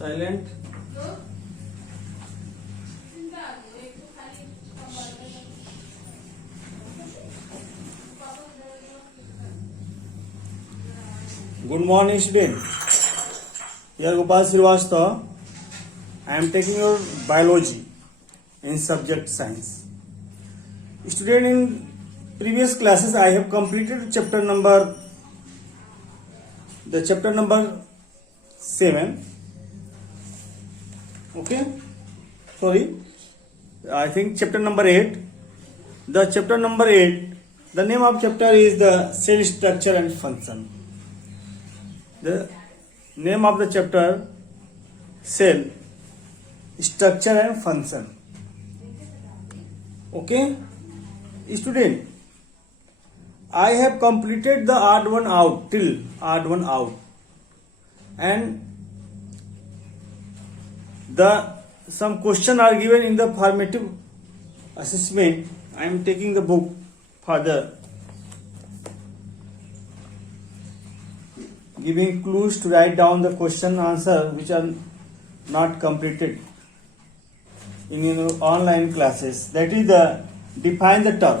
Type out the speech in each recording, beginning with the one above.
Silent. Good morning, student. Here Gopal Srivastava. I am taking your biology in subject science. Student, in previous classes I have completed chapter number 7. Okay, sorry, I think chapter number 8. The chapter number 8, the name of chapter is the cell structure and function. The name of the chapter, cell structure and function. Okay, student, I have completed the odd one out till odd one out, and some question are given in the formative assessment. I am taking the book further, giving clues to write down the question answer which are not completed in your online classes. That is the define the term.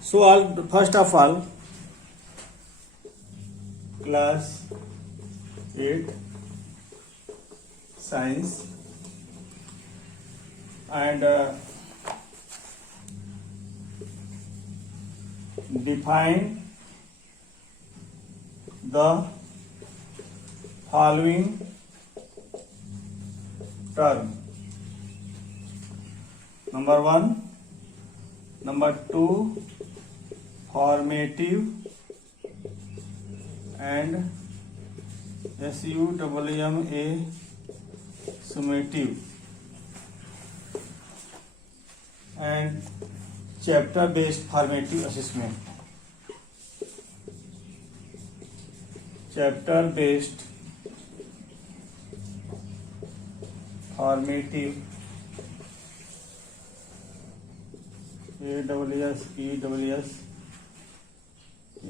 So first of all, class 8 science, and define the following term. Number 1, number 2, formative, and SUMMA summative, and chapter based formative assessment. Chapter based formative,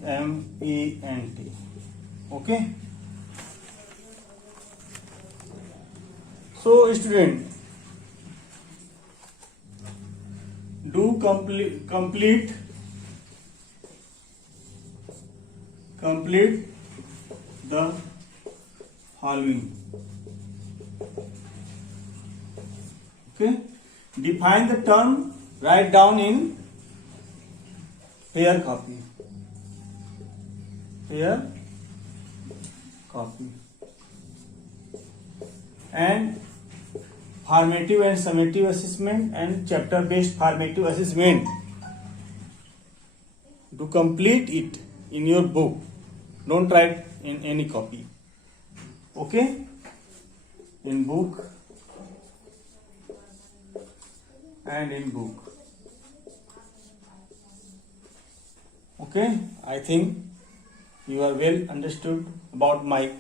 ASSESSMENT. Okay. So student, do complete the following. Okay, define the term, write down in here copy, and formative and summative assessment and chapter based formative assessment. To complete it in your book, don't write in any copy. Okay, in book and in book. Okay, I think you are well understood about my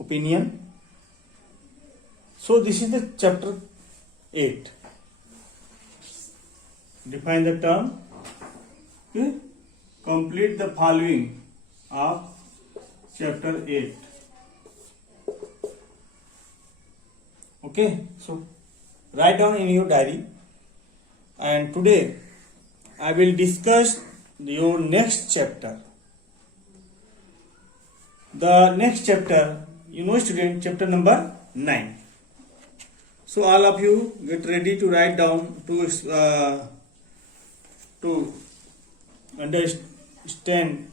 opinion. So this is the chapter 8. Define the term. Okay, complete the following of chapter 8. Okay, so write down in your diary, and today I will discuss your next chapter. The next chapter, student, chapter number 9. So all of you get ready to write down to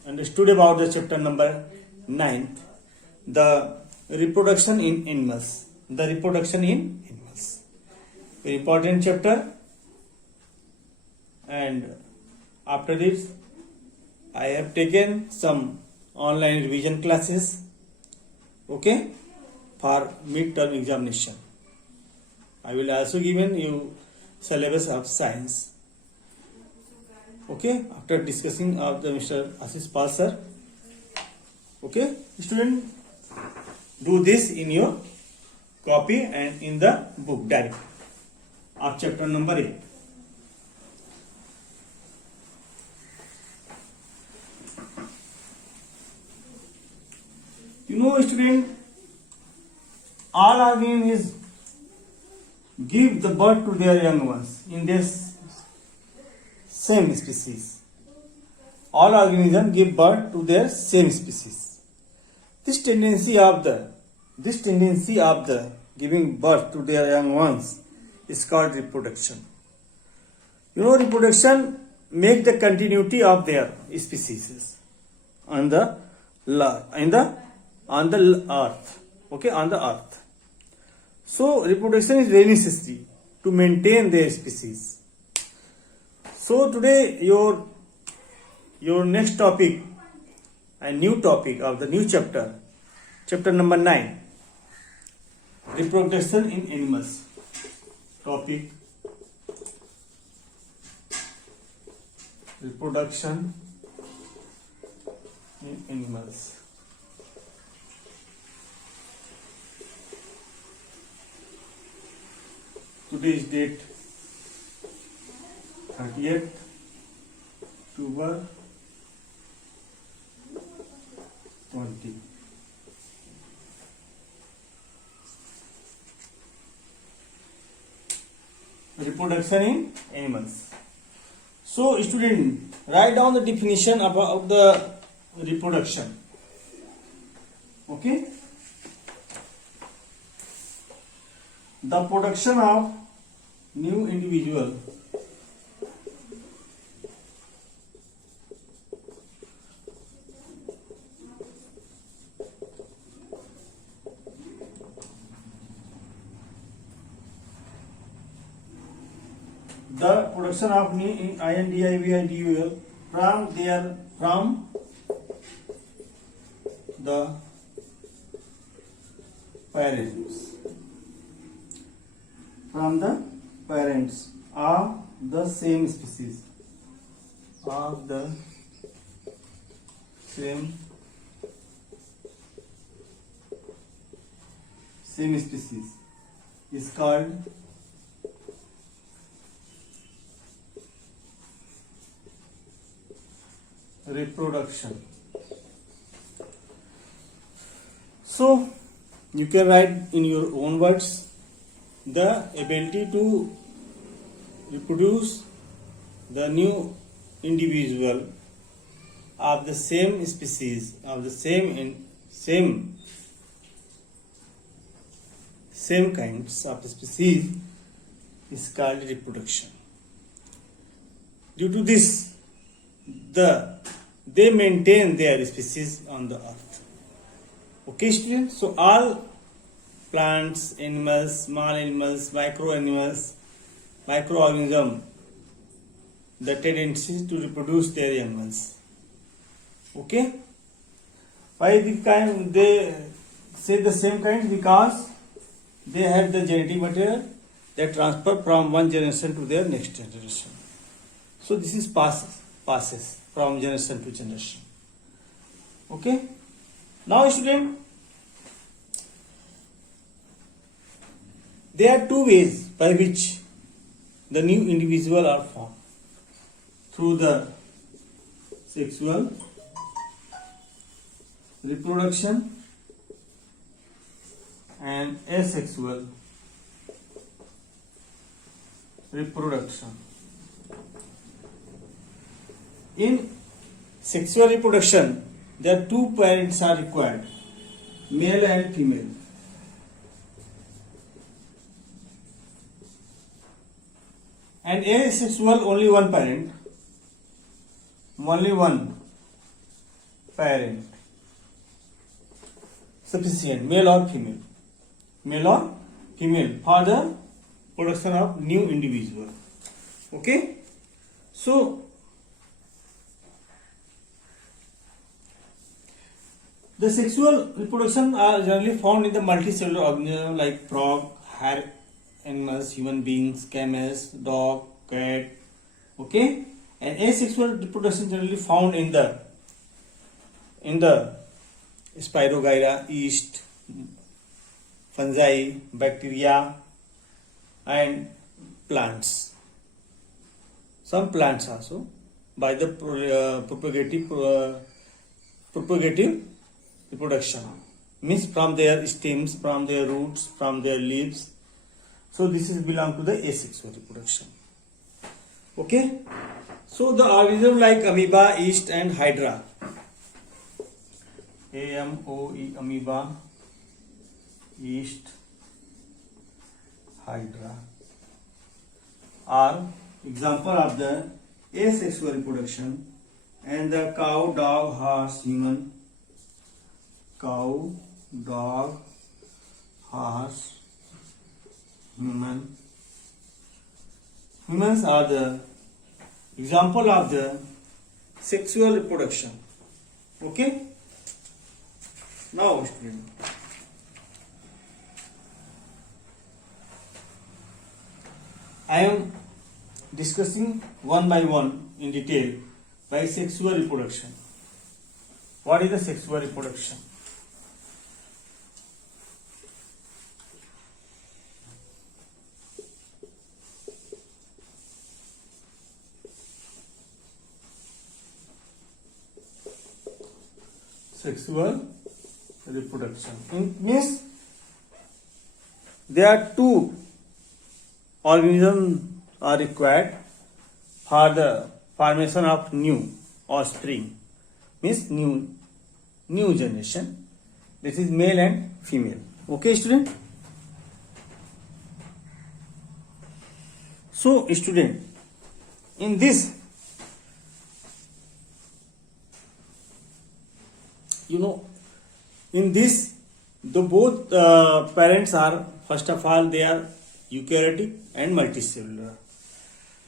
understood about the chapter number 9, the reproduction in animals. Very important chapter. And after this, I have taken some online revision classes, okay, for mid-term examination. I will also given you syllabus of science, okay, after discussing of the Mr. Ashish Pal sir. Okay, student, do this in your copy and in the book diary of chapter number 8. Student, all organism is give the birth to their young ones in this same species. All organisms give birth to their same species. This tendency of the giving birth to their young ones is called reproduction. You know, reproduction make the continuity of their species on the earth. Okay, on the earth. So reproduction is very necessary to maintain their species. So today your next topic, a new topic of the new chapter, chapter number 9, reproduction in animals. Topic: reproduction in animals. Today's date 30th October 20. Reproduction in animals. So student, write down the definition about the reproduction. Okay. The production of new individual individual from the parents of the same species is called reproduction. So you can write in your own words: the ability to reproduce the new individual of the same species, of the same kinds of species, is called reproduction. Due to this, they maintain their species on the earth. Okay, students? So all plants, animals, small animals, microorganisms, the tendency to reproduce their young ones. Okay? Why they say the same kind? Because they have the genetic material that transfer from one generation to their next generation. So this is passes from generation to generation. Okay? Now student, there are two ways by which the new individual are formed: through the sexual reproduction and asexual reproduction. In sexual reproduction, there are two parents are required, male and female. And asexual, only one parent, sufficient, male or female for the production of new individual. Okay, so the sexual reproduction are generally found in the multicellular organisms like frog, hare animals, human beings, camels, dog, cat. Okay, and asexual reproduction generally found in the Spirogyra, yeast, fungi, bacteria, and plants. Some plants also by the propagative reproduction. means from their stems, from their roots, from their leaves. So this is belong to the asexual reproduction. Okay. So the organism like amoeba, yeast and hydra. AMOE, amoeba, yeast, hydra are example of the asexual reproduction. And the cow, dog, horse, human. Cow, dog, horse, human. Humans are the example of the sexual reproduction. Okay. Now, student, I am discussing one by one in detail by sexual reproduction. What is the sexual reproduction? Sexual reproduction means there are two organisms are required for the formation of new offspring, means new generation. This is male and female. Okay, student. So, student, in this, in this, the both parents are, first of all, they are eukaryotic and multicellular.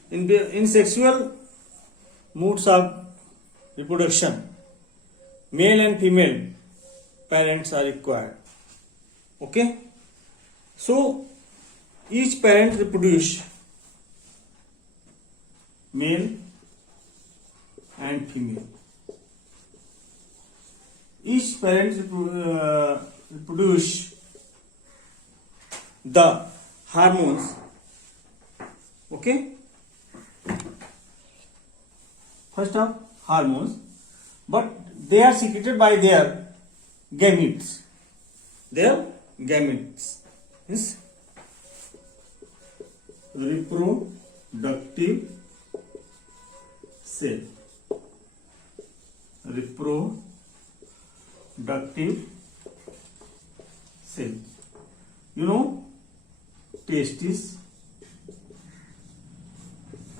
In sexual modes of reproduction, male and female parents are required. Okay. So each parent reproduce male and female. Each parent reproduce the hormones. Okay. First of hormones, but they are secreted by their gametes. Their gametes is reproductive cell. Reproductive cell. Testis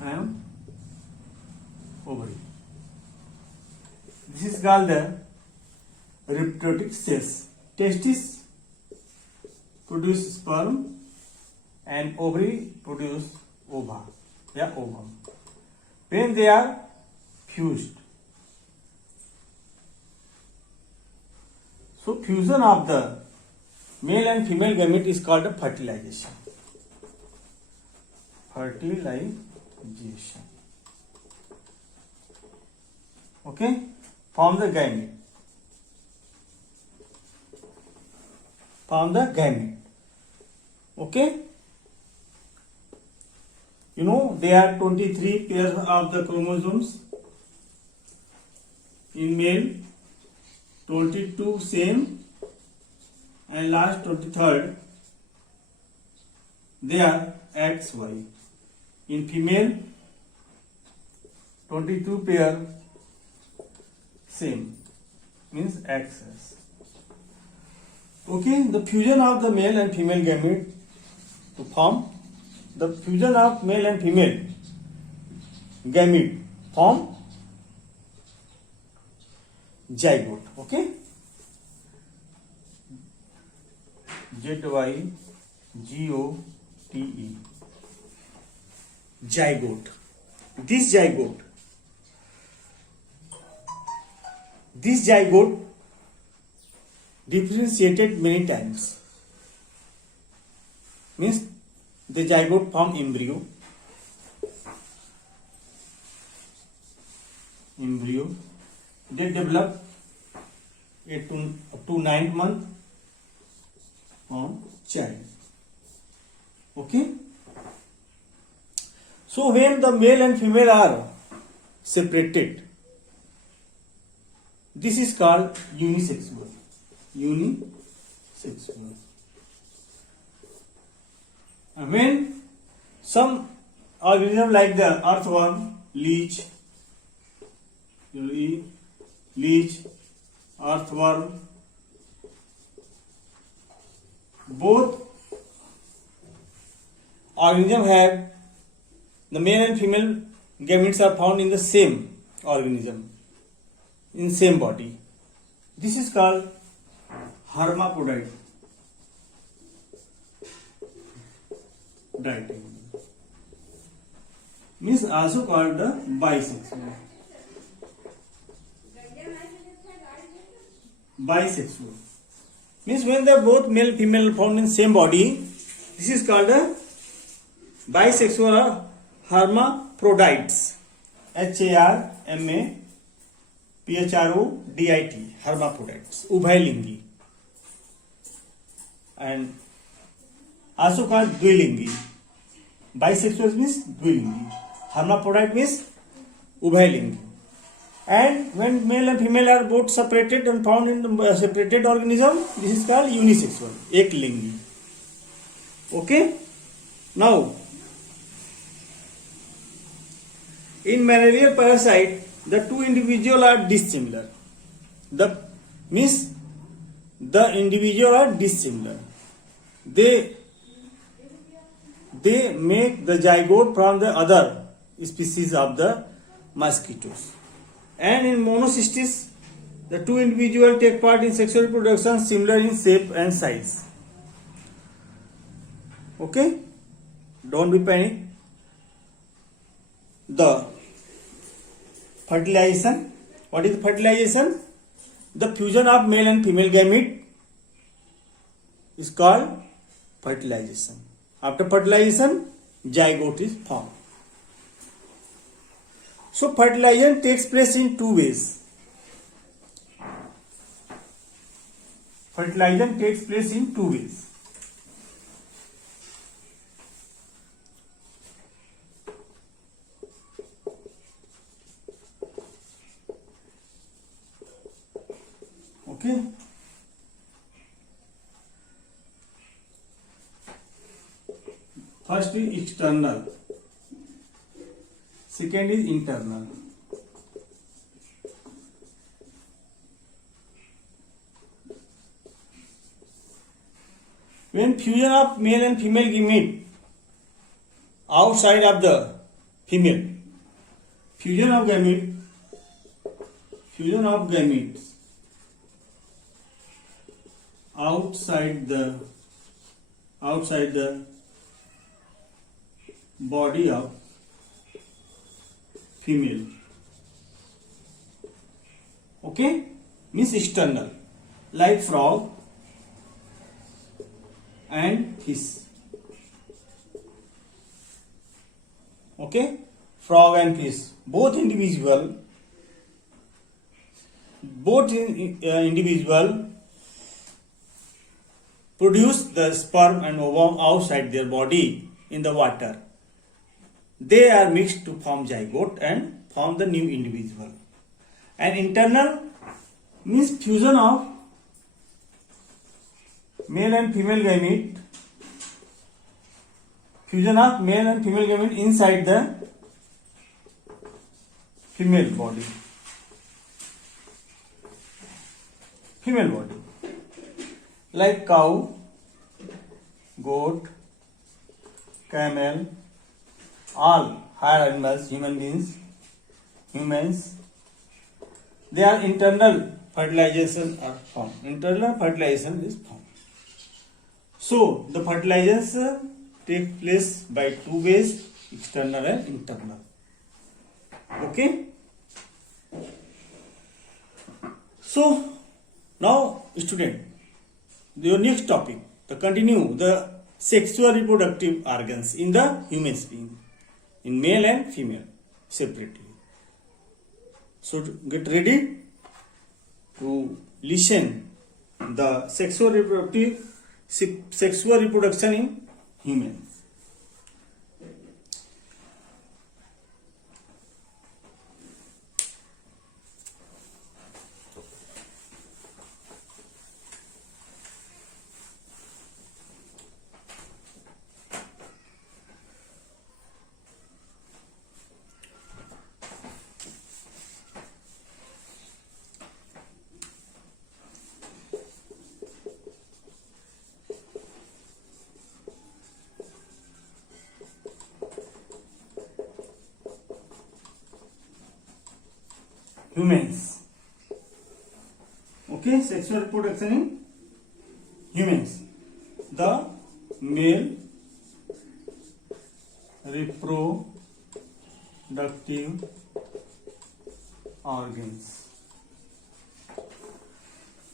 and ovary. This is called the reproductive cells. Testis produce sperm and ovary produce ova, ovum. When they are fused, so fusion of the male and female gamete is called a fertilization. Fertilization. Okay, form the gamete. Okay, there are 23 pairs of the chromosomes in male, 22 same, and last 23rd they are XY. In female, 22 pair same, means XS. Okay, the fusion of the male and female gamete to form the fusion of male and female gamete form zygote. Okay, ZYGOTE, zygote. This zygote differentiated many times, means the zygote form embryo, they develop up to 9th month on child. Okay, so when the male and female are separated, this is called unisexual. sexual. And when some organism like the earthworm, leech, earthworm, both organism have the male and female gametes are found in the same organism, in same body. This is called hermaphrodite. Means also called the bisexual. Bisexual means when they are both male female found in same body, this is called a bisexual or hermaphrodites. HARMAPHRODIT, hermaphrodites, ubhaylingi, and also called dvilingi. Bisexual means dvilingi, hermaphrodite means ubhaylingi. And when male and female are both separated and found in the separated organism, this is called unisexual, eklingi. Okay. Now, in malarial parasite, the two individuals are dissimilar. The individual are dissimilar. They make the zygote from the other species of the mosquitoes. And in monocystis, the two individuals take part in sexual reproduction similar in shape and size. Okay? Don't be panic. The fertilization. What is fertilization? The fusion of male and female gamete is called fertilization. After fertilization, zygote is formed. So fertilization takes place in two ways. Fertilization takes place in two ways. Okay. First is external. Second is internal. When fusion of male and female gamete outside of the female, fusion of gametes outside the body of female, okay, means external, like frog and fish. Okay, frog and fish, both individual produce the sperm and ovum outside their body in the water. They are mixed to form zygote and form the new individual. And internal means fusion of male and female gamete, inside the female body. Like cow, goat, camel, all higher animals, humans, they are internal fertilization are formed. Internal fertilization is formed. So the fertilization takes place by two ways, external and internal. Okay. So now, student, your next topic, to continue the sexual reproductive organs in the human being, in male and female separately. So get ready to listen the sexual reproduction in humans. humans. Okay, sexual reproduction in humans. The male reproductive organs.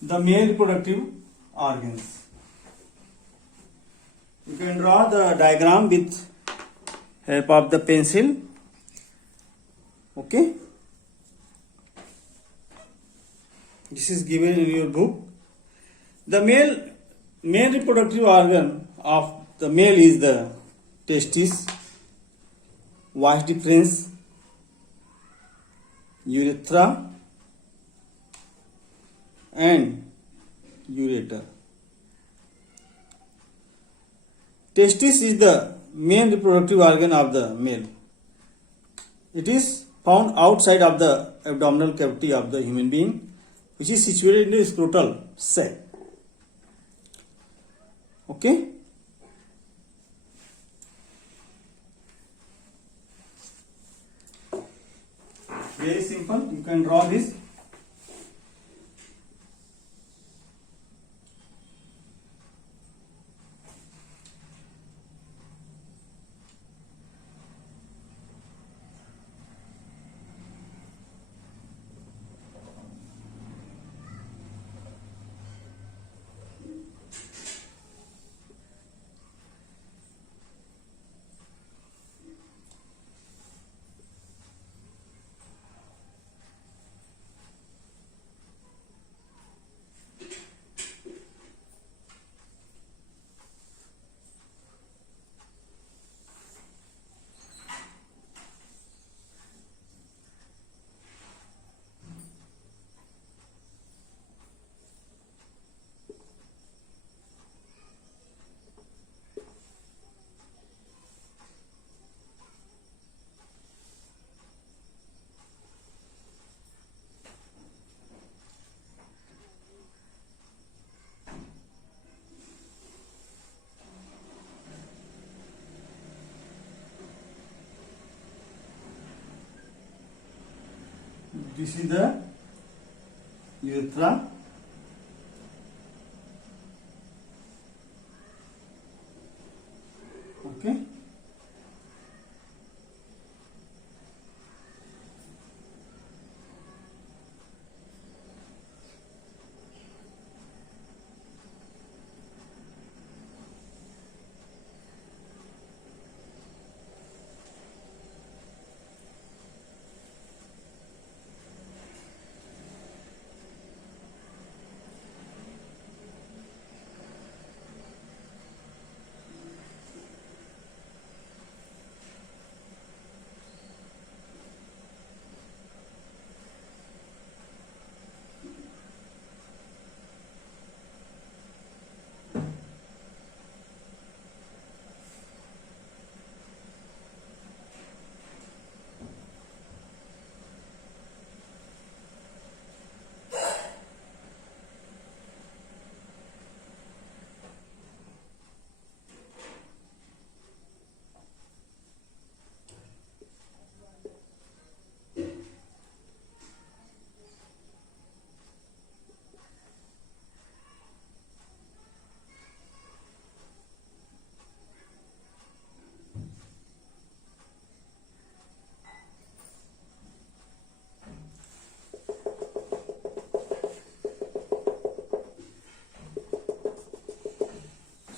The male reproductive organs. You can draw the diagram with help of the pencil. Okay. This is given in your book. The male reproductive organ of the male is the testis, vas deferens, urethra, and ureter. Testis is the main reproductive organ of the male. It is found outside of the abdominal cavity of the human being, which is situated in the scrotal sac. Okay. Very simple. You can draw this. This is the urethra. Okay.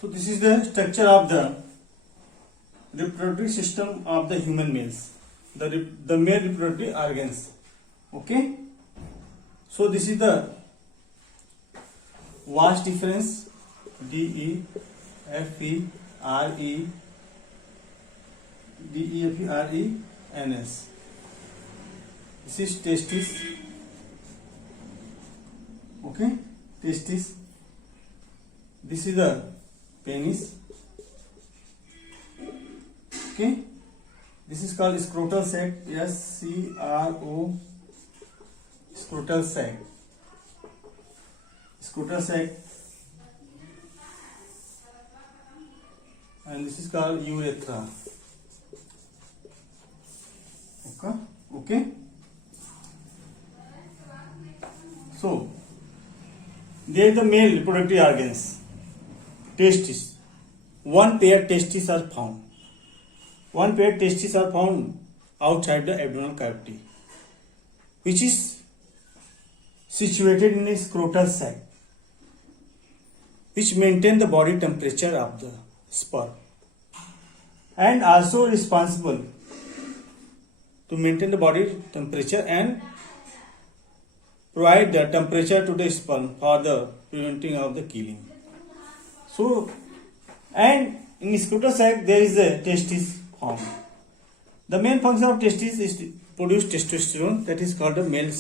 So this is the structure of the reproductive system of the human males, the male reproductive organs. Okay. So this is the vas deferens, DEFERENS. This is testis. Okay, testis. This is the penis. Okay, this is called scrotal sac. SCRO, scrotal sac. Scrotal sac. And this is called urethra. Okay. So, there is the male reproductive organs, testes. One pair testes are found. One pair testes are found outside the abdominal cavity, which is situated in a scrotal sac, which maintain the body temperature of the sperm, and also responsible to maintain the body temperature and provide the temperature to the sperm for the preventing of the killing. So, and in scrotal sac there is a testis formed. The main function of testis is to produce testosterone, that is called the male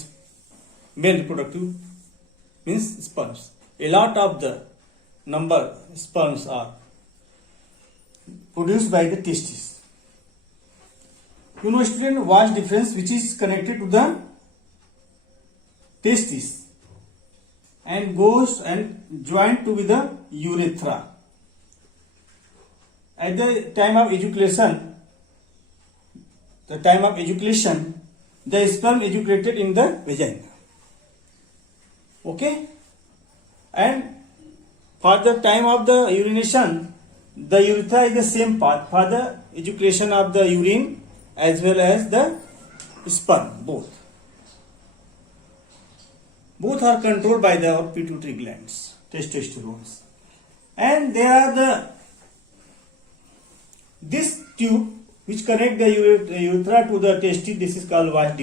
reproductive, means sperms. A lot of the number sperms are produced by the testis. You know, student, vast difference which is connected to the testis and goes and joined to with the urethra. At the time of ejaculation, the sperm ejaculated in the vagina. Okay? And for the time of the urination, the urethra is the same path for the ejaculation of the urine as well as the sperm, both. Both are controlled by the pituitary glands, testosterones. And there are this tube which connect the urethra to the testis. This is called vas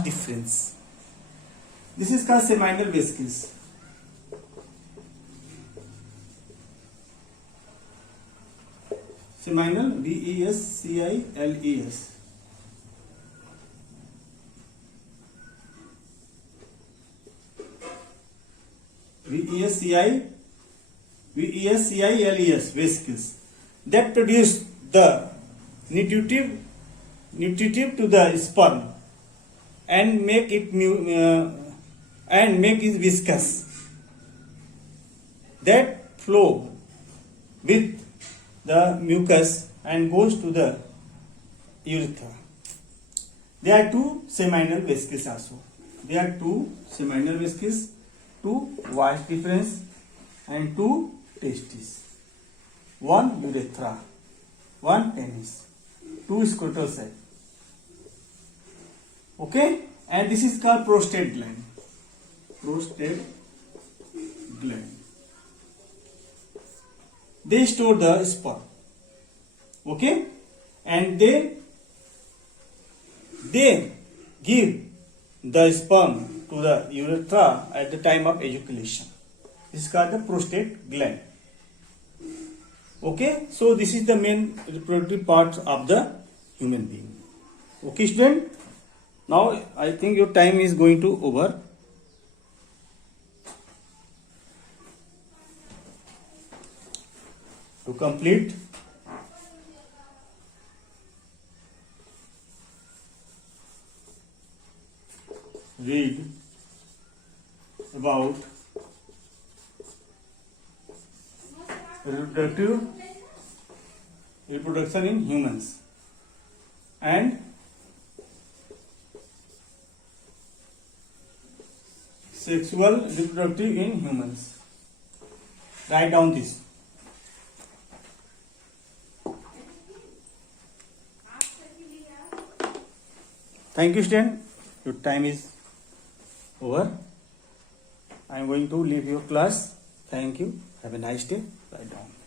deferens. This is called seminal vesicles. Seminal, vescicles. vescicles, vesicles, that produce the nutritive to the sperm and make it viscous, that flow with the mucus and goes to the urethra. There are two seminal vesicles also. There are two seminal vesicles, two vas deferens and two testes. One urethra, one penis, two scrotal sac. Okay? And this is called prostate gland. Prostate gland. They store the sperm. Okay? And they give the sperm to the urethra at the time of ejaculation. This is called the prostate gland. Okay? So this is the main reproductive part of the human being. Okay, student? Now I think your time is going to over. To complete, read about reproduction in humans and sexual reproductive in humans. Write down this. Thank you, student. Your time is over. I am going to leave your class. Thank you. Have a nice day. Write down.